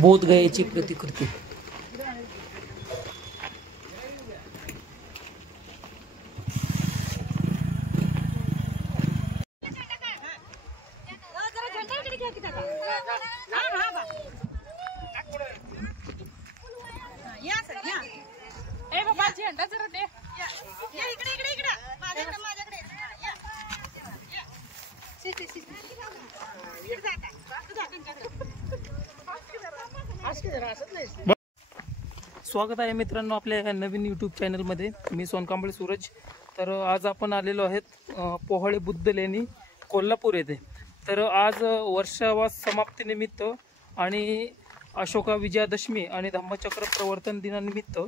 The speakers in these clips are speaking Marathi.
बोधगयेची प्रतिकृती. स्वागत आहे मित्रांनो आपल्या या नवीन यूट्यूब चॅनलमध्ये. मी सोनकांबळे सूरज. तर आज आपण आलेलो आहेत पोहळे बुद्ध लेणी कोल्हापूर येथे. तर आज वर्षावास समाप्तीनिमित्त आणि अशोका विजयादशमी आणि धम्मचक्र प्रवर्तन दिनानिमित्त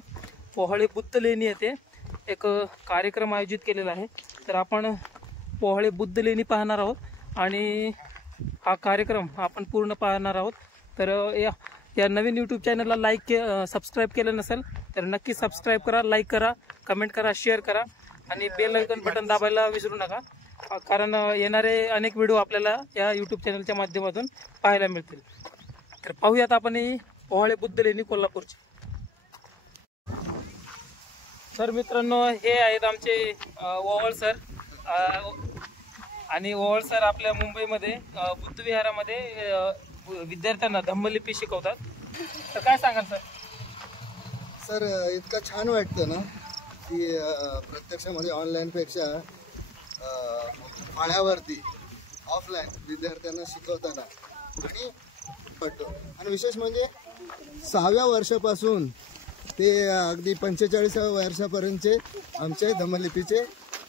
पोहळे बुद्ध लेणी येथे एक कार्यक्रम आयोजित केलेला आहे. तर आपण पोहळे बुद्ध लेणी पाहणार आहोत आणि हा कार्यक्रम आपण पूर्ण पाहणार आहोत. तर या नवीन यूट्यूब चॅनलला सबस्क्राईब केलं नसेल तर नक्की सबस्क्राईब करा, लाईक करा, कमेंट करा, शेअर करा आणि बेल आयकॉन बटन दाबायला विसरू नका, कारण येणारे अनेक व्हिडिओ आपल्याला या यूट्यूब चॅनलच्या माध्यमातून पाहायला मिळतील. तर पाहूयात आपण ही पोहळे बुद्ध लेणी कोल्हापूरची. तर मित्रांनो, हे आहेत आमचे ओवळ सर. आणि ओवळ सर आपल्या मुंबईमध्ये बुद्ध विहारामध्ये विद्यार्थ्यांना धम्मलिपी शिकवतात. तर काय सांगाल सर? सर, इतकं छान वाटतं ना की प्रत्यक्षामध्ये ऑनलाईनपेक्षा पाण्यावरती ऑफलाईन विद्यार्थ्यांना शिकवताना आणि वाटतो. आणि विशेष म्हणजे 6व्या वर्षापासून ते अगदी 45व्या वर्षापर्यंतचे आमचे धम्मलिपीचे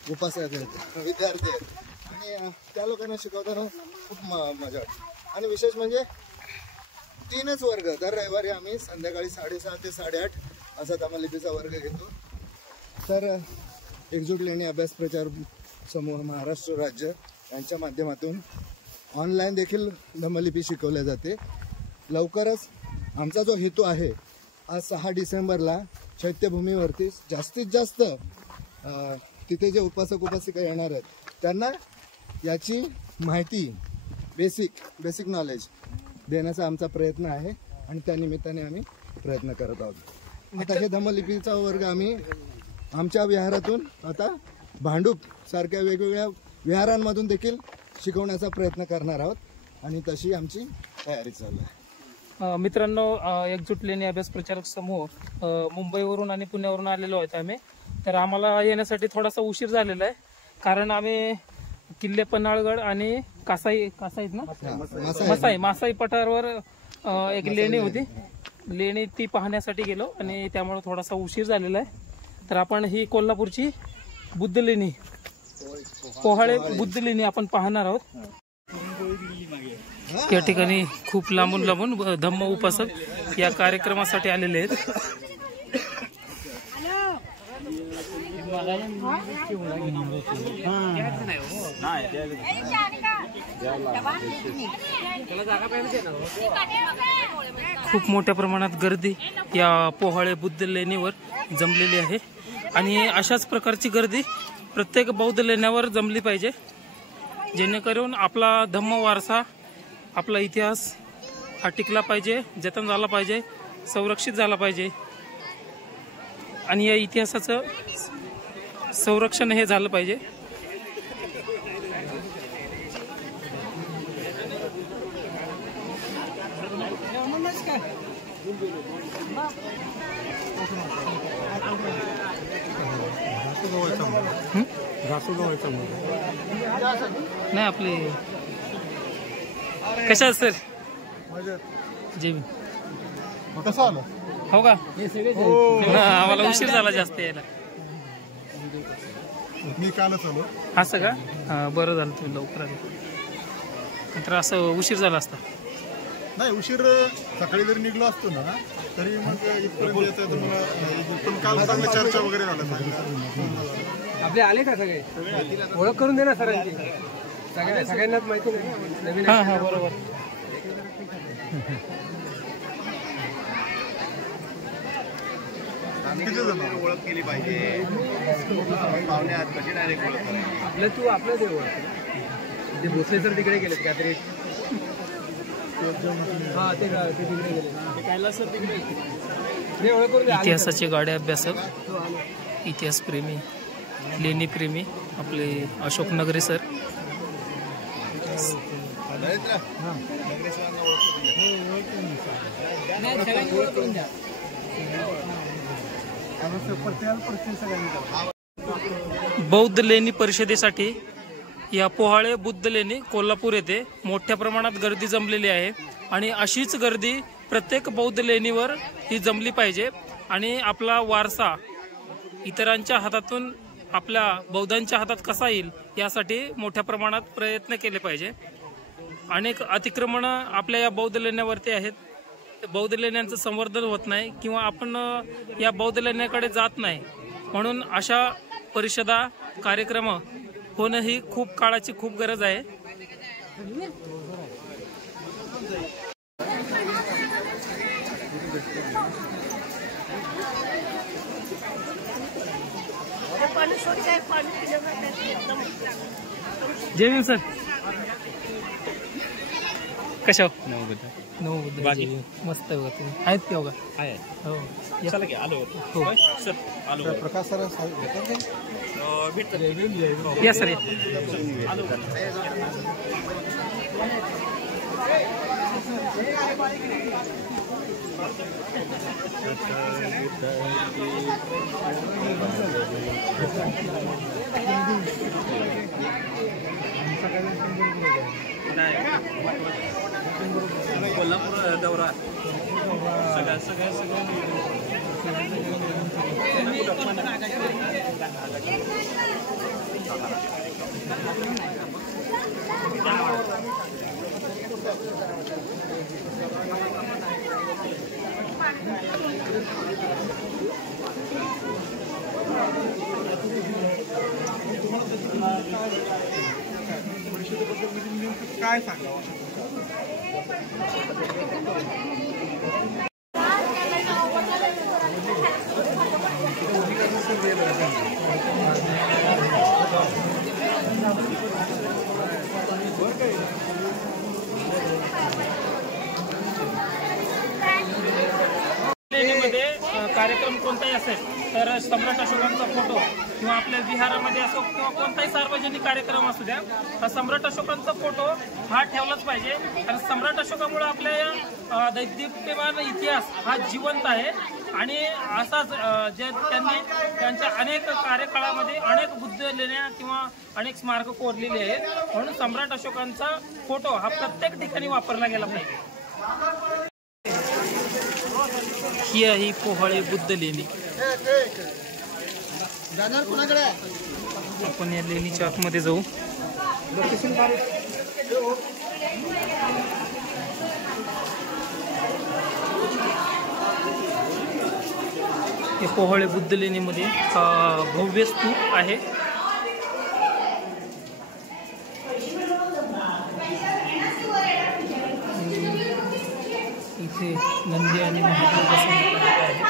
उपासक आहेत, विद्यार्थी आहेत. आणि त्या लोकांना शिकवताना खूप मजा वाटते. आणि विशेष म्हणजे 3च वर्ग दर रविवारी आम्ही संध्याकाळी 6:30 ते 8:30 असा धम्मलिपीचा वर्ग घेतो. तर एकजूट लेणी अभ्यास प्रचार समूह महाराष्ट्र राज्य यांच्या माध्यमातून ऑनलाईन देखील धम्मलिपी शिकवल्या जाते. लवकरच आमचा जो हेतू आहे, आज 6 डिसेंबरला चैत्यभूमीवरती जास्तीत जास्त तिथे जे उपासक उपासिका येणार आहेत त्यांना याची माहिती, बेसिक नॉलेज देण्याचा आमचा प्रयत्न आहे आणि त्या निमित्ताने आम्ही प्रयत्न करत आहोत. आता हे धम्मलिपीचा वर्ग आम्ही आमच्या विहारातून आता भांडूप सारख्या वेगवेगळ्या विहारांमधून देखील शिकवण्याचा प्रयत्न करणार आहोत आणि तशी आमची तयारी चालू आहे. मित्रांनो, एकजूट लेणी अभ्यास प्रचारक समूह मुंबईवरून आणि पुण्यावरून आलेलो आहेत आम्ही. तर आम्हाला येण्यासाठी थोडासा उशीर झालेला आहे, कारण आम्ही किल्ले पन्हाळगड आणि मासाई पठारावर एक लेणी होती, लेणी ती पाहण्यासाठी गेलो आणि त्यामुळे थोडासा उशीर झालेला आहे. तर आपण ही कोल्हापूरची बुद्ध लेणी, पोहळे बुद्ध लेणी आपण पाहणार आहोत. या ठिकाणी खूप लांबून धम्म उपासक या कार्यक्रमासाठी आलेले आहेत. खूप मोठ्या प्रमाणात गर्दी या पोहळे बुद्ध लेणीवर जमलेली आहे आणि अशाच प्रकारची गर्दी प्रत्येक बौद्ध लेण्यावर जमली पाहिजे, जेणेकरून आपला धम्म वारसा, आपला इतिहास हा टिकला पाहिजे, जतन झाला पाहिजे, संरक्षित झाला पाहिजे आणि या इतिहासाचं संरक्षण हे झालं पाहिजे. नाही आपले कशा सर? जे कसं आलं हो का? आम्हाला उशीर झाला जास्त यायला. मी कालच आलो. असं का? बरं झालं तुम्ही लवकर आले, तर असं उशीर झाला असता. नाही, उशीर सकाळी जरी निघलो असतो ना तरी मग इथपर्यंत येतं. तर मला पण काल चांगली चर्चा वगैरे झालं. आपले आले का सगळे? ओळख करून दे ना सरांची, सगळ्यांनाच माहिती नाही. हां बरोबर. ओळख केली पाहिजे. पाहुण्यात कशी डायरेक्ट ओळख करायची? आपलं तू आपलं ते ओळख. ते भोसले सर तिकडे गेलेत काहीतरी. हा ते तिकडे गेले ते ओळख करून दे. इतिहासाचे गाडे अभ्यासक, इतिहासप्रेमी, लेणीप्रेमी आपले अशोक नगरे सर. बौद्ध लेणी परिषदेसाठी या पोहाळे बुद्ध लेणी कोल्हापूर येथे मोठ्या प्रमाणात गर्दी जमलेली आहे आणि अशीच गर्दी प्रत्येक बौद्ध लेणीवर ही जमली पाहिजे आणि आपला वारसा इतरांच्या हातातून आपल्या बौद्धांच्या हातात कसा येईल यासाठी मोठ्या प्रमाणात प्रयत्न केले पाहिजे. अनेक अतिक्रमणं आपल्या या बौद्ध लेण्यावरती आहेत. बौद्ध लेण्यांचं संवर्धन होत नाही किंवा आपण या बौद्ध लेण्याकडे जात नाही, म्हणून अशा परिषदा कार्यक्रम होणं ही खूप काळाची खूप गरज आहे. जय भीम सर. कशा नवबुद्ध बाकी मस्त बघा. तुम्ही आहेत की बघा? आहे. हो चला की आलो. हो सर आलो. प्रकाश सर या सर. कोल्हापूर दौरा सगळं काय सांगा. कार्यक्रम कोणताही असेल तर सम्राट अशोकांचा फोटो किंवा आपल्या विहारामध्ये असो किंवा कोणताही सार्वजनिक कार्यक्रम असू द्या, हा सम्राट अशोकांचा फोटो हा ठेवलाच पाहिजे. कारण सम्राट अशोकामुळे आपल्या या दैदिप्यमान इतिहास हा जिवंत आहे आणि असाच जे त्यांनी त्यांच्या अनेक कार्यकाळामध्ये अनेक बुद्ध लेण्या किंवा अनेक स्मारक कोरलेली आहेत, म्हणून सम्राट अशोकांचा फोटो हा प्रत्येक ठिकाणी वापरला गेला पाहिजे. ही आहे पोहाळे बुद्ध लेणी. आपण या लेणीच्या आतमध्ये जाऊ. हे पोहाळे बुद्ध लेणीमध्ये भव्य स्तूप आहे. इथे नंदी आणि महादेव बसवण्यात आले आहे.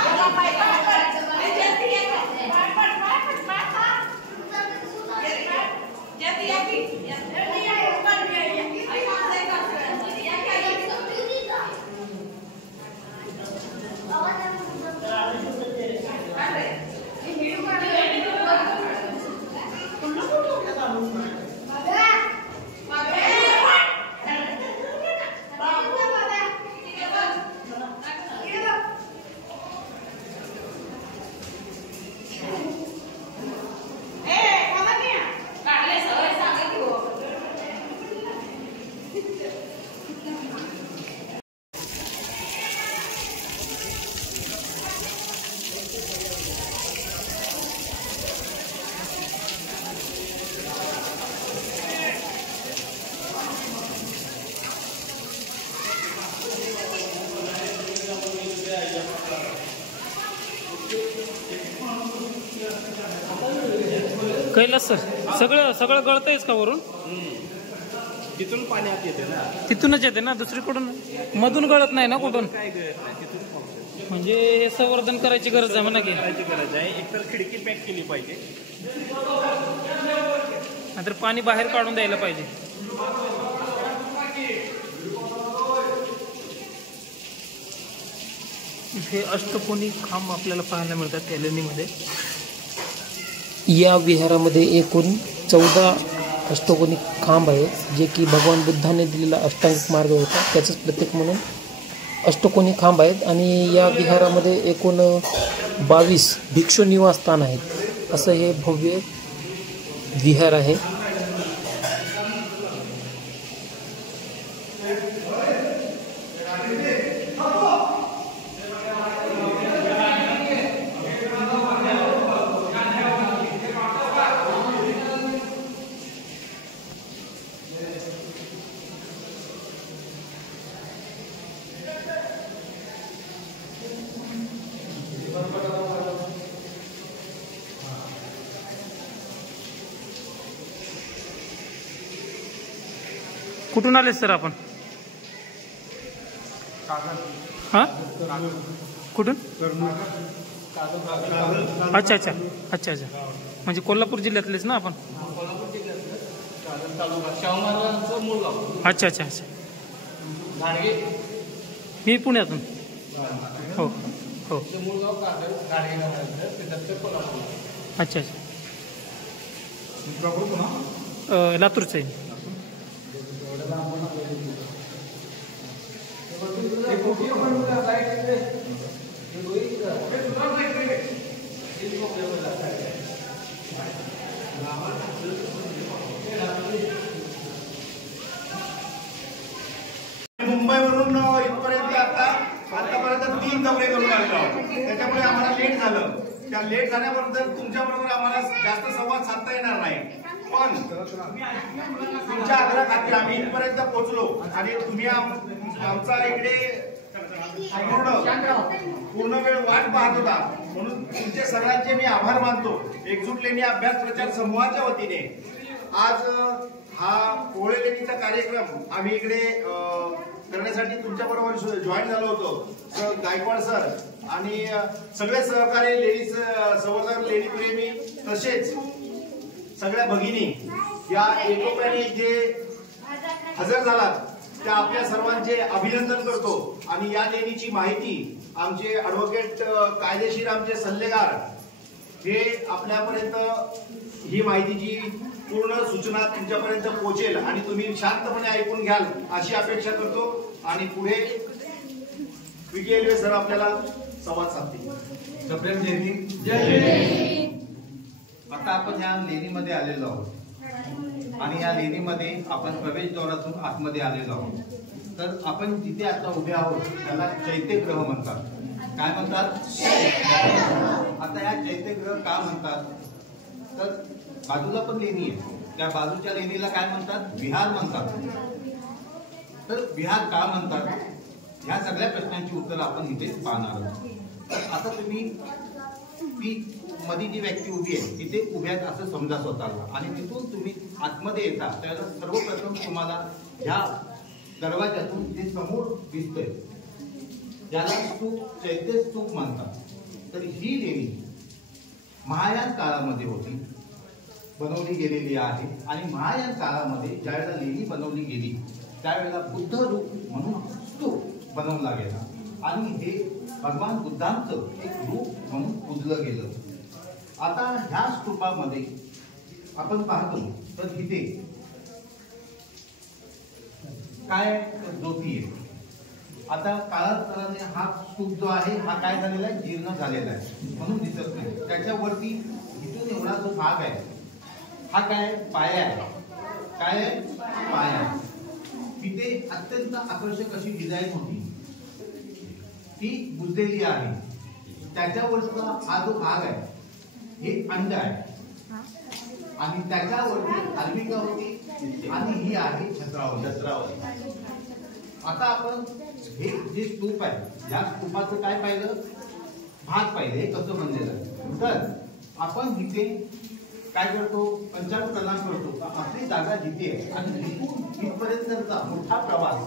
कैलास सर, सगळं गळतंयच का वरून? तिथून पाणी आत येते ना, तिथूनच येते ना, दुसरीकडून मधून गळत नाही ना कुठून? म्हणजे हे संवर्धन करायची गरज आहे म्हणा की. गरज आहे. एकतर खिडकी पॅक केली पाहिजे, नाहीतर पाणी बाहेर काढून द्यायला पाहिजे. इथे अष्टकोनी खांब आपल्याला पाहायला मिळतात या लेणीमध्ये. या विहारामध्ये एकूण 14 अष्टकोनी खांब आहेत, जे की भगवान बुद्धाने दिलेला अष्टांगिक मार्ग होता त्याचंच प्रतीक म्हणून अष्टकोनी खांब आहेत. आणि या विहारामध्ये एकूण 22 भिक्षू निवासस्थान आहेत. असं हे भव्य विहार आहे. कुठून आले सर आपण? हां कुठून? अच्छा अच्छा अच्छा अच्छा, म्हणजे कोल्हापूर जिल्ह्यातलेच ना आपण? अच्छा अच्छा अच्छा. मी पुण्यातून. हो हो. अच्छा अच्छा. लातूरचं आहे. मुंबईवरून इथपर्यंत आतापर्यंत 3 दौरे करून आलेलो आहोत. त्याच्यामुळे आम्हाला लेट झालं. त्या लेट झाल्याबद्दल तुमच्या बरोबर आम्हाला जास्त संवाद साधता येणार नाही, पण तुमच्या आग्रह खातीर आम्ही इथपर्यंत पोहोचलो आणि तुम्ही आमचा इकडे पूर्ण वेळ वाट पाहत होता, म्हणून तुमचे सर्वांचे मी आभार मानतो. एकजूट लेणी अभ्यास प्रचार समूहाच्या वतीने आज हा पोहळे लेणीचा कार्यक्रम आम्ही इकडे करण्यासाठी तुमच्या बरोबर जॉईन झालो होतो. गायकवाड सर आणि सगळे सहकारी लेडीज संवर्धक लेणीप्रेमी तसेच सगळ्या भगिनी या एकोप्याने इथे हजर झालात, त्या आपल्या सर्वांचे अभिनंदन करतो. आणि या लेणीची माहिती आमचे ॲडव्होकेट कायदेशीर आमचे सल्लेगार हे आपल्यापर्यंत ही माहितीची पूर्ण सूचना तुमच्यापर्यंत पोहोचेल आणि तुम्ही शांतपणे ऐकून घ्याल अशी अपेक्षा करतो. आणि पुढे विजय सर आपल्याला संवाद साधतील. सप्रेम लेणी. आता आपण या लेणीमध्ये आलेलो आहोत आणि या लेणीमध्ये आपण प्रवेशद्वारातून आतमध्ये आलेलो आहोत. तर आपण जिथे आता उभे आहोत त्याला चैत्यग्रह म्हणतात. काय म्हणतात? आता या चैत्यग्रह का म्हणतात? तर बाजूला पण लेणी आहे, त्या बाजूच्या लेणीला काय म्हणतात? विहार म्हणतात. तर विहार का म्हणतात? ह्या सगळ्या प्रश्नांची उत्तर आपण इथे पाहणार आहोत. आता तुम्ही ती मध्ये जी व्यक्ती उभी आहे तिथे उभ्यात असं समजा स्वतःला, आणि तिथून तुम्ही आतमध्ये येता त्याला सर्वप्रथम तुम्हाला ह्या दरवाजातून जे समोर दिसतंय ज्याला स्तूप, चैत्य स्तूप म्हणतात. तर ही लेणी महायान काळामध्ये होती, बनवली गेलेली आहे. आणि महायान काळामध्ये ज्यावेळेला लेणी बनवली गेली त्यावेळेला बुद्ध रूप म्हणून स्तूप बनवला गेला आणि हे भगवान बुद्धांचं एक रूप म्हणून पूजलं गेलं. आता ह्या स्तूपामध्ये आपण पाहतो तर इथे काय ज्योती आहे. आता काळांतराने हा स्तूप जो आहे हा काय झालेला आहे? जीर्ण झालेला आहे म्हणून दिसत नाही. त्याच्यावरती इथून एवढा जो भाग आहे हा काय? पाया आहे. काय आहे? पाया. तिथे अत्यंत आकर्षक अशी डिझाईन होती, ती बुजलेली आहे. त्याच्यावरचा हा जो भाग आहे हे अंड आहे आणि त्याच्यावरती आर्विका होती आणि ही आहे छत्रावली. आता आपण हे जे स्तूप आहे या स्तूपाचं काय पाहिलं? भाग पाहिले, हे कसं बनलेलं आहे. तर आपण इथे काय करतो? पंचांग प्रदान करतो. आपली जागा जिथे आहे आणि तिथून इथपर्यंतचा मोठा प्रवास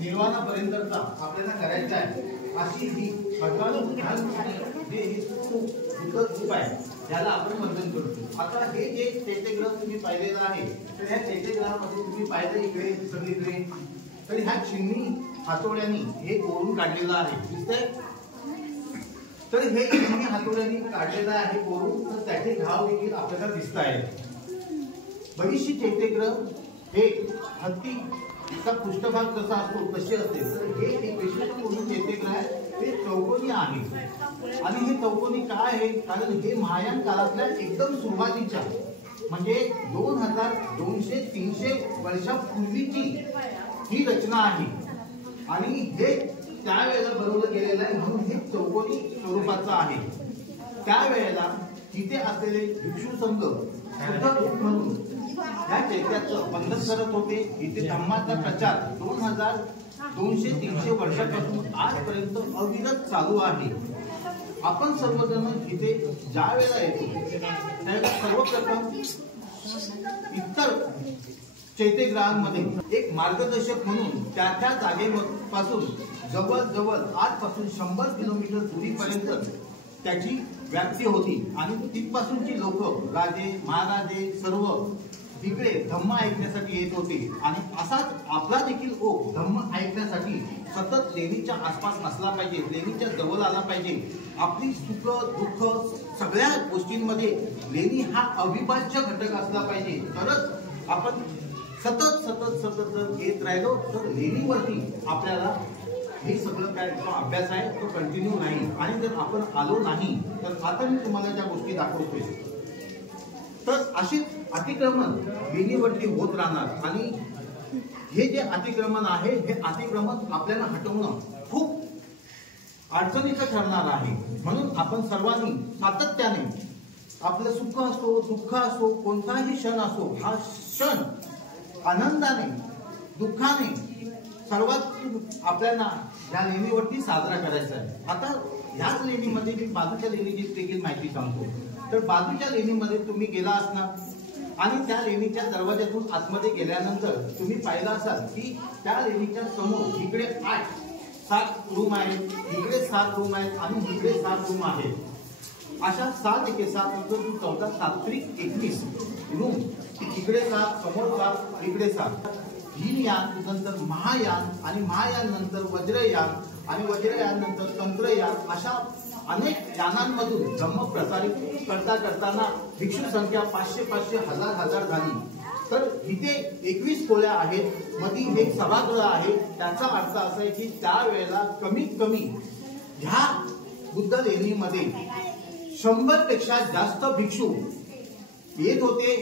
निर्वाणापर्यंतचा आपल्याला करायचा आहे. अशी ही भगवान जे स्तूप आहे त्याला आपण वंदन करतो. आता हे जे चैत्यग्रह तुम्ही पाहिलेलं आहे तर ह्या चैत्यग्रहामध्ये तुम्ही पाहिलं इकडे सगळीकडे तर ह्या चिमणी हातोड्यांनी हे कोरून काढलेलं आहे. दिसतंय? तर हे मी हातोड्याने काढलेलं आहे कोरून, तर त्याचे घाव देखील आपल्याला दिसत आहेत. बरीचशी चैत्यग्रह हे हत्तीचा पृष्ठभाग कसा असतो तसे असते, तर हे एक वैशिष्ट्यपूर्ण चैत्यग्रह आहे. ते चौकोनी आहे आणि हे चौकोनी काय आहे, कारण हे महायान काळातल्या एकदम सुरुवातीच्या म्हणजे 2200-300 वर्षापूर्वीची ही रचना आहे आणि हे त्यावेळेला बनवलं गेलेलं आहे, म्हणून हे चौकोनी स्वरूपाचं आहे. त्यावेळेला तिथे असलेले भिक्षू संघ म्हणून या चैत्याचं बंधन करत होते. इथे धम्माचा प्रचार 2200-300 वर्षापासून आजपर्यंत अविरत चालू आहे. आपण सर्वजण इथे ज्या वेळेला येतो त्यावेळेला सर्वप्रथम इतर चैत्यग्रहांमध्ये एक मार्गदर्शक म्हणून त्या जागेपासून जवळजवळ आजपासून 100 किलोमीटर दूरीपर्यंत त्याची व्याप्ती होती आणि तिथपासूनची लोक राजे महाराजे सर्व इकडे धम्म ऐकण्यासाठी येत होते. आणि असाच आपला देखील ओघ धम्म ऐकण्यासाठी सतत लेणीच्या आसपास असला पाहिजे, लेणीच्या जवळ आला पाहिजे. आपली सुख दुःख सगळ्या गोष्टींमध्ये लेणी हा अविभाज्य घटक असला पाहिजे. तरच आपण सतत सतत सतत जर येत राहिलो तर लेणीवरती आपल्याला हे सगळं काय जो अभ्यास आहे तो कंटिन्यू राहील. आणि जर आपण आलो नाही तर आता मी तुम्हाला ज्या गोष्टी दाखवतोय तर अशीच अतिक्रमण लेणीवरती होत राहणार. आणि हे जे अतिक्रमण आहे हे अतिक्रमण आपल्याला हटवणं खूप अडचणीचं ठरणार आहे. म्हणून आपण सर्वांनी सातत्याने आपलं सुख असो दुःख असो कोणताही क्षण असो हा क्षण आनंदाने दुःखाने सर्वात आपल्याला या लेणीवरती साजरा करायचा आहे. आता ह्याच लेणीमध्ये मी बाजूच्या लेणीची देखील माहिती सांगतो. तर बाजूच्या लेणीमध्ये तुम्ही गेला असणार आणि त्या लेणीच्या दरवाज्यातून आतमध्ये गेल्यानंतर तुम्ही पाहिलं असाल की त्या लेणीच्या समोर इकडे 8-7 रूम आहेत, इकडे 7 रूम आहेत आणि इकडे 7 रूम आहेत. अशा 7 एके 7 14 7 त्रिक 21 रूम. इकडे 7 समोर 7 इकडे 7. हीनयान नंतर महायान आणि महायान नंतर वज्रयान आणि वज्रयान नंतर तंत्रयान अशा अनेक यानांमधून धम्म प्रसारित करताना भिक्षू संख्या 500-500 हजार झाली. तर इथे 21 खोल्या आहेत, मध्ये एक सभागृह आहे. त्याचा अर्थ असा आहे की त्यावेळेला कमीत कमी ह्या बुद्ध लेणीमध्ये 100 पेक्षा जास्त भिक्षू येत होते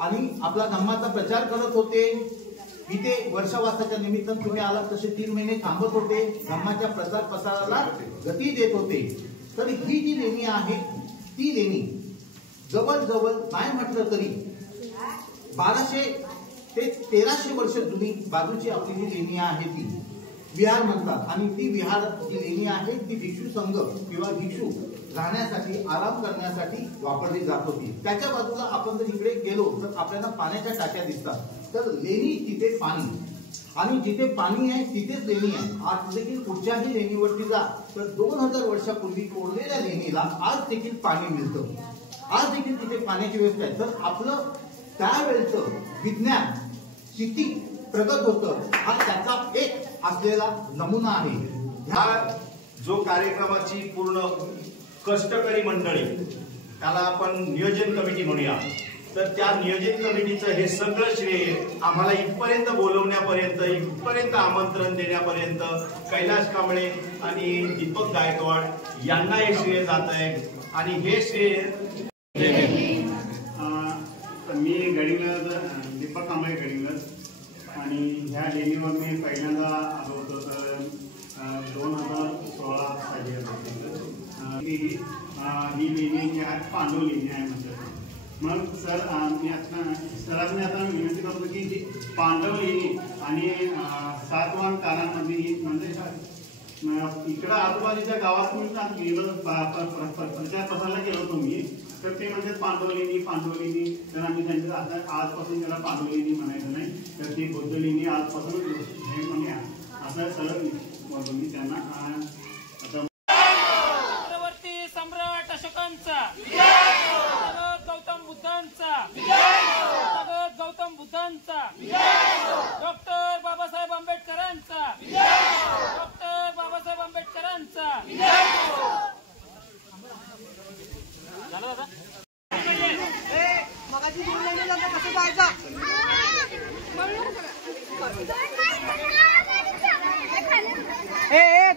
आणि आपला धम्माचा प्रचार करत होते. इथे वर्षावासाच्या निमित्तानं तुम्ही आलात तसे 3 महिने थांबत होते, धम्माच्या प्रचार प्रसाराला गती देत होते. तर ही जी लेणी आहे ती लेणी जवळजवळ नाही म्हटलं तरी 1200 ते 1300 वर्ष जुनी बाजूची आपली जी लेणी आहे ती विहार म्हणतात. आणि ती विहार जी लेणी आहे ती भिक्षू संघ किंवा भिक्षू राहण्यासाठी आराम करण्यासाठी वापरली जात होती. त्याच्या बाजूला आपण जर इकडे गेलो तर आपल्याला पाण्याच्या टाक्या दिसतात. तर लेणी तिथे पाणी आणि जिथे पाणी आहे तिथेच लेणी आहे. आज देखील कुठच्याही लेणीवरती जा तर 2000 वर्षापूर्वी कोरलेल्या लेणीला आज देखील पाणी मिळतं. आज देखील तिथे पाण्याची व्यवस्था आहे. तर आपलं त्यावेळचं विज्ञान किती प्रगत होतं हा त्याचा एक असलेला नमुना आहे. हा जो कार्यक्रमाची पूर्ण कष्टकरी मंडळी त्याला आपण नियोजन कमिटी म्हणूया. तर त्या नियोजन कमिटीचं हे सगळं श्रेय आम्हाला इथपर्यंत बोलवण्यापर्यंत इथपर्यंत आमंत्रण देण्यापर्यंत कैलास कांबळे आणि दीपक गायकवाड यांना हे श्रेय जात आहे. आणि हे श्रेय मी गडिंग्लज दीपक कांबळे गडिंग्लज आणि ह्या लेणीवर मी पहिल्यांदा आलो होतो तर 2016 साली ही लेणी जी आहे पांडव लेणी आहे म्हणतात. मग सर मी आता सरांनी आता विनंती करतो की जी पांडव लेणी आणि सातवाहन काळामध्ये ही म्हणजे इकडं आजूबाजूच्या गावात मी गेलो प्रचार प्रसाराला गेलो होतो मी. तर ते म्हणजे पांडवलेणी तर आम्ही त्यांचं आता आजपासून त्याला पांडवलेणी म्हणायचं नाही तर ती बौद्ध लेणी आजपासून हे म्हणूया असं सरळ बोलतो मी त्यांना. छत्रपती सम्राट अशोकांचा, गौतम बुद्धांचा, गौतम बुद्धांचा, डॉक्टर बाबासाहेब आंबेडकरांचा, डॉक्टर बाबासाहेब आंबेडकरांचा.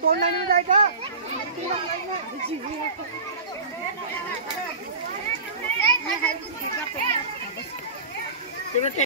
दोन लाईन जायचं